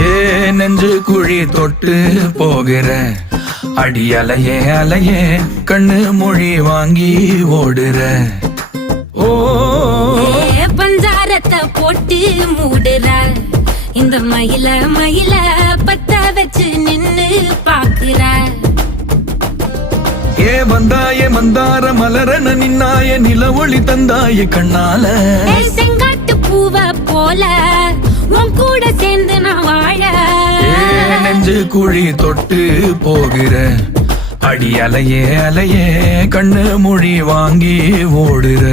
ஏ நெஞ்சு குழி தொட்டு போகிற அடி அலையே அலையே கண்ணு மொழி வாங்கி ஓடுற. ஓ பஞ்சாரத்தை போட்டு மூடுற இந்த மயில மயில பத்த வச்சு நின்னு பாக்குற. ஏ வந்தாய மந்தார மலரன நின்னாய நில ஒளி தந்தாய கண்ணால. செங்காட்டு பூவ போல உன் கூட சேர்ந்து நான் வாழ. நெஞ்சு குழி தொட்டு போகிற அடி அலையே அலையே கண்ணு மொழி வாங்கி ஓடுற.